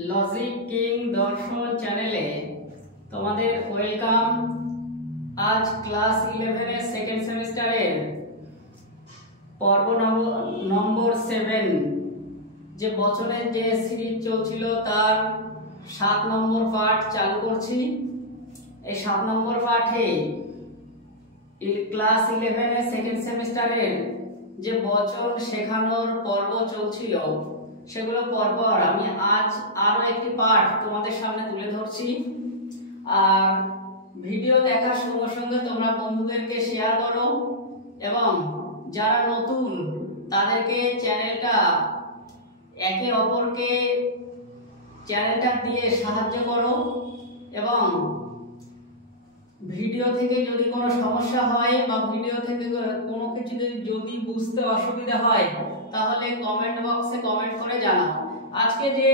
Logic king দর্শন চ্যানেলে তোমাদের ওয়েলকাম। আজ ক্লাস 11 এর সেকেন্ড সেমিস্টারের পর্ব নম্বর 7 যে বচনের যে সিরিজ চলছিল তার 7 নম্বর পাঠ চালু করছি। এই 7 নম্বর পাঠে ক্লাস 11 এর সেকেন্ড সেমিস্টারের যে বচন শেখানোর পর্ব চলছিল সেগুলো পরপর আমি আজ আরো একটি পাঠ তোমাদের সামনে তুলে ধরছি। আর ভিডিও দেখার সঙ্গে সঙ্গে তোমরা বন্ধুদেরকে শেয়ার করো এবং যারা নতুন তাদেরকে চ্যানেলটা একে অপরকে চ্যানেলটা দিয়ে সাহায্য করো। এবং ভিডিও থেকে যদি কোনো সমস্যা হয় বা ভিডিও থেকে কোনো কিছু যদি বুঝতে অসুবিধা হয় তাহলে কমেন্ট বক্সে কমেন্ট করে জানাও। আজকে যে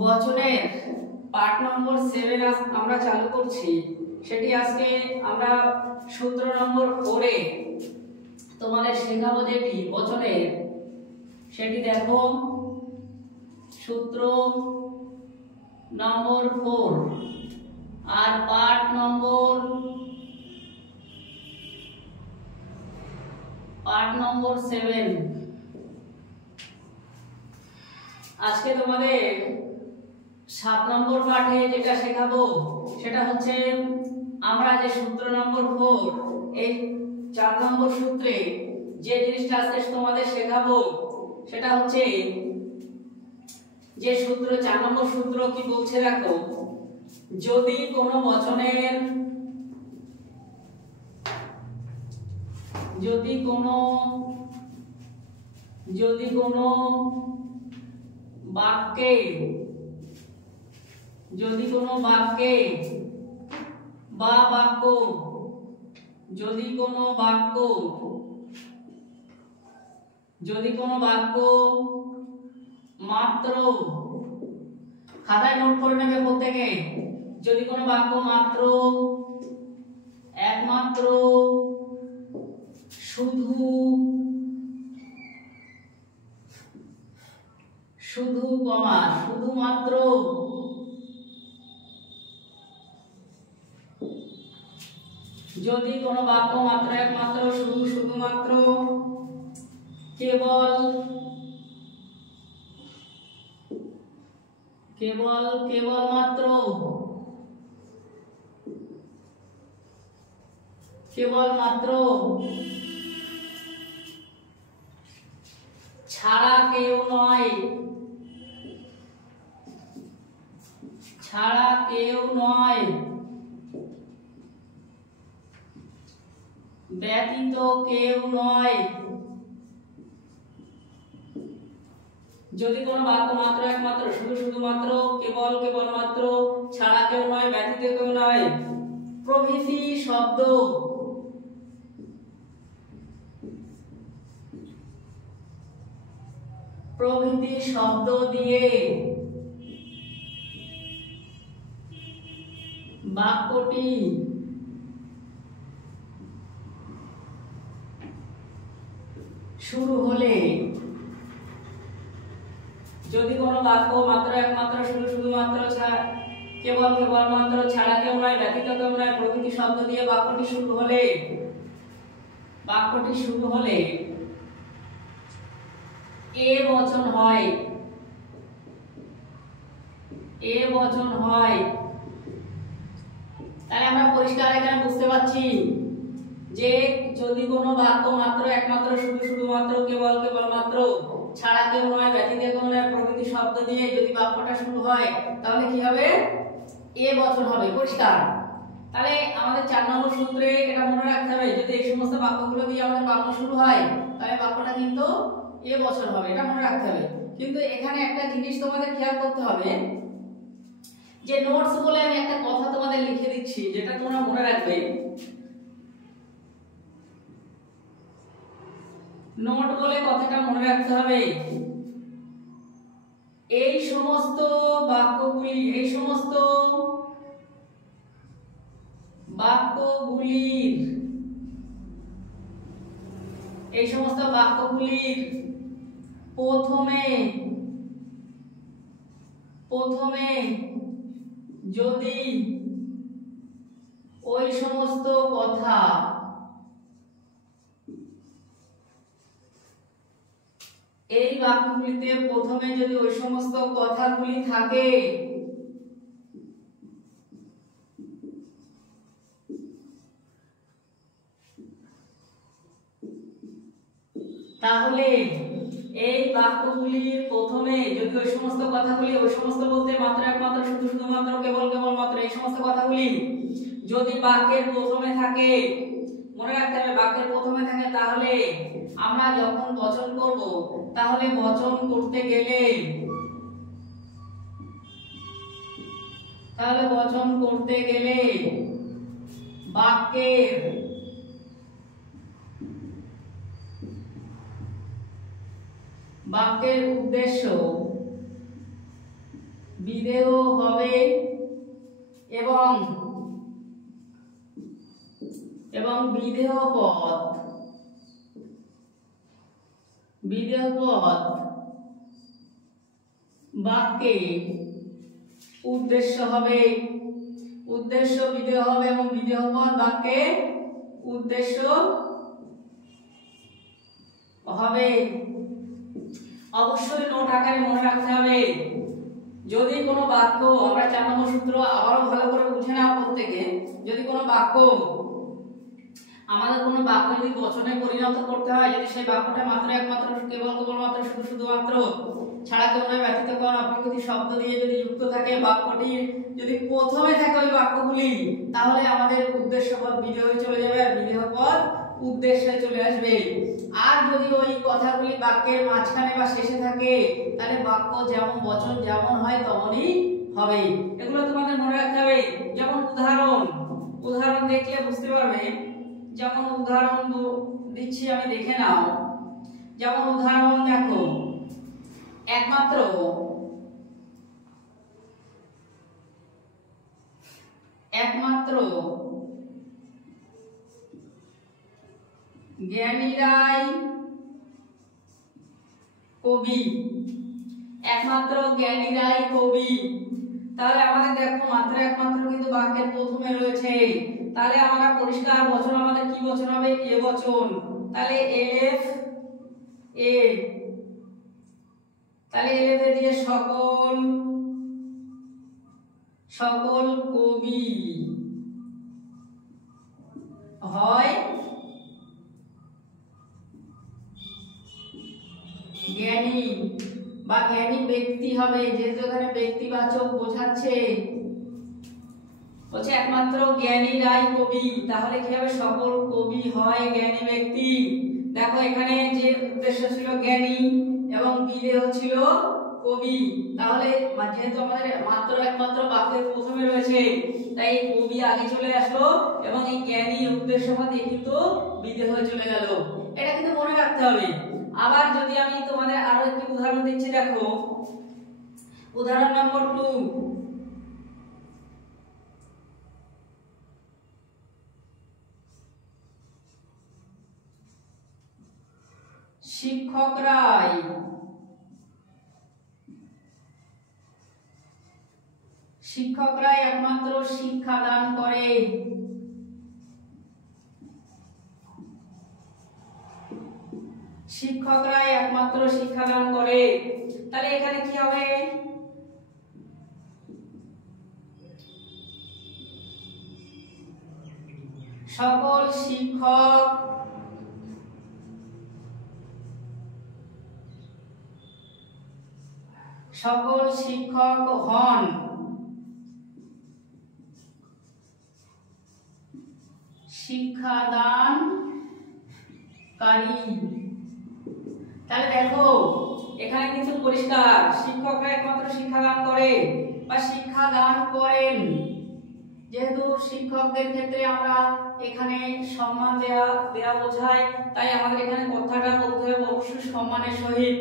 বচনের পার্ট নম্বর 7 আমরা চালু করছি সেটি আজকে আমরা সূত্র নম্বর 4 এ তোমাদের শেখাবো। যেটি বচনের সেটি দেখো, সূত্র নম্বর 4 আর পার্ট নম্বর 7। আজকে তোমাদের 7 নম্বর পাঠে যেটা শেখাবো সেটা হচ্ছে আমরা যে সূত্র নম্বর 4 এই 4 নম্বর সূত্রে যে জিনিসটা আজকে তোমাদের শেখাবো সেটা হচ্ছে যে সূত্র 4 নম্বর সূত্র কি বলছে দেখো, যদি কোনো বচনের যদি কোনো বাক্যে বা বাক্য যদি কোনো বাক্য মাত্র, খাতায় নোট করে নেবে প্রত্যেকে, যদি কোনো বাক্য মাত্র একমাত্র শুধুমাত্র যদি কোনো বাক্য মাত্র একমাত্র শুধুমাত্র কেবলমাত্র ছাড়া কেউ নয় ব্যতীত কেউ নয়, যদি কোনো বাক্য মাত্র একমাত্র শুধুমাত্র কেবলমাত্র ছাড়া কেউ নয় ব্যতীত কেউ নয় প্রভৃতি শব্দ দিয়ে বাক্যটি শুরু হলে, যদি কোনো বাক্য মাত্র একমাত্র শুধুমাত্র কেবলমাত্র ছাড়া কেউ নয় ব্যতীত কেউ নয় প্রভৃতি শব্দ দিয়ে বাক্যটি শুরু হলে এ বচন হয়। তাহলে আমরা পরিষ্কার এখানে বুঝতে পারছি যে যদি কোনো বাক্য মাত্র একমাত্র শুধুমাত্র কেবলমাত্র ছাড়া কেউ নয় ব্যতীত কেউ নয় প্রভৃতি শব্দ দিয়ে যদি বাক্যটা শুরু হয় তাহলে কি হবে? এ বচন হবে। পরিষ্কার? তাহলে আমাদের 4 নম্বর সূত্রে এটা মনে রাখতে হবে, যদি এই সমস্ত বাক্যগুলো দিয়ে আমাদের বাক্য শুরু হয় তাহলে বাক্যটা কিন্তু এ বচন হবে, এটা মনে রাখতে হবে। কিন্তু এখানে একটা জিনিস তোমাদের খেয়াল করতে হবে, যে নোটস বলে আমি একটা কথা তোমাদের লিখে দিচ্ছি যেটা তোমরা মনে রাখবে। নোট বলে কথাটা মনে রাখতে হবে, এই সমস্ত বাক্যগুলির প্রথমে প্রথমে যদি ওই সমস্ত কথা এই বাক্যগুলিতে প্রথমে যদি ওই সমস্ত কথাগুলি থাকে তাহলে এই বাক্যগুলির প্রথমে যদি ওই সমস্ত কথাগুলি, ওই সমস্ত বলতে মাত্র একমাত্র শুধুমাত্র কেবলমাত্র এই সমস্ত কথাগুলি যদি বাক্যের প্রথমে থাকে, মনে রাখতে হবে বাক্যের প্রথমে থাকে, তাহলে আমরা যখন বচন করব তাহলে বচন করতে গেলে বাক্যের উদ্দেশ্য বিধেয় হবে এবং বিধেয় পদ বাক্যে উদ্দেশ্য হবে, উদ্দেশ্য বিধেয় হবে এবং বিধেয় পদ বাক্যে উদ্দেশ্য হবে। অবশ্যই নোট আকারে মনে রাখতে হবে, যদি কোনো বাক্য, আমরা 4 নম্বর সূত্র আবারও ভালো করে বুঝে নাও প্রত্যেকে, যদি কোনো বাক্য আমাদের কোনো বাক্য যদি বচনে পরিণত করতে হয়, যদি সেই বাক্যটা মাত্র একমাত্র কেবলমাত্র শুধুমাত্র ছাড়া কেউ নয় ব্যতীত কোন অপ্রকৃতি শব্দ দিয়ে যদি যুক্ত থাকে, বাক্যটির যদি প্রথমে থাকে ওই বাক্যগুলি, তাহলে আমাদের উদ্দেশ্য পদ বিধেয় হয়ে চলে যাবে আর বিধেয় পদ উদ্দেশ্যে চলে আসবে। আর যদি ওই কথাগুলি বাক্যের মাঝখানে বা শেষে থাকে, তাহলে বাক্য যেমন বচন যেমন হয় তেমনই হবে। এগুলো তোমাদের মনে রাখতে হবে। যেমন উদাহরণ দেখলে বুঝতে পারবে। যেমন উদাহরণ দিচ্ছি আমি, দেখে নাও। যেমন উদাহরণ দেখো, একমাত্র জ্ঞানীরাই কবি, একমাত্র জ্ঞানীরাই কবি। তাহলে আমাদের দেখো মাত্র একমাত্র কিন্তু বাক্যের প্রথমে রয়েছে, তাহলে আমরা পরিষ্কার বচন আমাদের কি বচন হবে? এ বচন। তাহলে এফ এ, তাহলে এফ এ দিয়ে সকল কবি হয় জ্ঞানী বা জ্ঞানী ব্যক্তি হবে, যেহেতু এখানে ব্যক্তিবাচক বোঝাচ্ছে, বলছে একমাত্র জ্ঞানীরাই কবি, তাহলে কি হবে? সকল কবি হয় জ্ঞানী ব্যক্তি। দেখো এখানে যে উদ্দেশ্য ছিল জ্ঞানী এবং বিধেয় ছিল কবি, তাহলে যেহেতু আমাদের মাত্র একমাত্র বাক্যের প্রথমে রয়েছে, তাই কবি আগে চলে আসলো এবং এই জ্ঞানী উদ্দেশ্য পদে কিন্তু বিধেয় হয়ে চলে গেল। এটা কিন্তু মনে রাখতে হবে। আবার যদি আমি তোমাদের আরো একটি উদাহরণ দিচ্ছি, দেখো উদাহরণ নম্বর 2। শিক্ষকরাই একমাত্র শিক্ষা দান করে। শিক্ষকরাই একমাত্র শিক্ষা দান করে। তাহলে এখানে কি হবে? সকল শিক্ষক হন শিক্ষাদানকারী। তাহলে দেখো এখানে কিন্তু পরিষ্কার শিক্ষকরা একমাত্র শিক্ষাদান করে বা শিক্ষাদান করেন। যেহেতু শিক্ষকদের ক্ষেত্রে আমরা এখানে সম্মান দেয়া বোঝায়, তাই আমাদের এখানে কথাটা বলতে হবে অবশ্যই সম্মানের সহিত।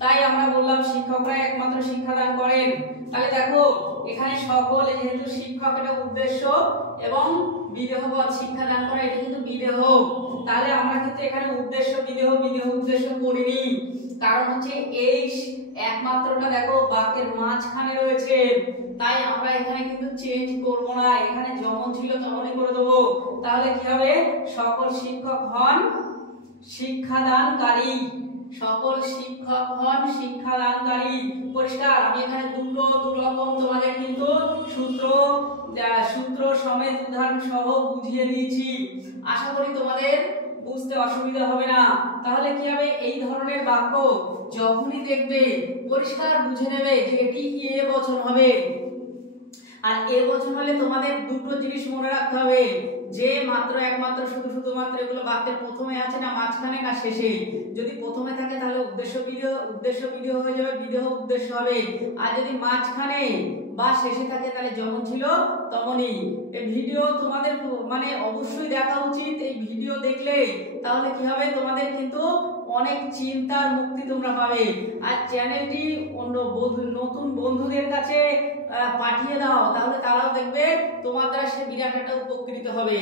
তাই আমরা বললাম শিক্ষকরা একমাত্র শিক্ষাদান করেন। তাহলে দেখো এখানে সকল, যেহেতু শিক্ষক এটা উদ্দেশ্য এবং বিধেয় পদ শিক্ষাদান করা, এটা কিন্তু বিধেয়। তাহলে আমরা কিন্তু এখানে উদ্দেশ্য বিধেয় উদ্দেশ্য করিনি, কারণ হচ্ছে এই একমাত্রটা দেখো বাক্যের মাঝখানে রয়েছে, তাই আমরা এখানে কিন্তু চেঞ্জ করব না, এখানে যেমন ছিল তেমনই করে দেবো। তাহলে কি হবে, সকল শিক্ষক হন শিক্ষাদানকারী, সকল শিক্ষক হন শিক্ষাদানকারী। পরিষ্কার? আমি এখানে দুটো দুরকম তোমাদের কিন্তু সূত্র সমেত উদাহরণ সহ বুঝিয়ে দিয়েছি, আশা করি তোমাদের বুঝতে অসুবিধা হবে না। তাহলে কি হবে, এই ধরনের বাক্য যখনই দেখবে পরিষ্কার বুঝে নেবে যে এটি এ বচন হবে। আর এ বচন হলে তোমাদের দুটো জিনিস মনে রাখতে হবে, যে মাত্র একমাত্র শুধুমাত্র এগুলো বাক্যের প্রথমে আছে না মাঝখানে না শেষে। যদি প্রথমে থাকে তাহলে উদ্দেশ্য বিধেয় হয়ে যাবে, বিধেয় উদ্দেশ্য হবে। আর যদি মাঝখানে বা শেষে থাকে তাহলে যেমন ছিল তেমনই। এই ভিডিও তোমাদের মানে অবশ্যই দেখা উচিত। এই ভিডিও দেখলে তাহলে কি হবে, তোমাদের কিন্তু অনেক চিন্তার মুক্তি তোমরা পাবে। আর চ্যানেলটি নতুন বন্ধুদের কাছে পাঠিয়ে দাও, তাহলে তারাও দেখবে তোমার দ্বারা সে বিরাট একটা উপকৃত হবে।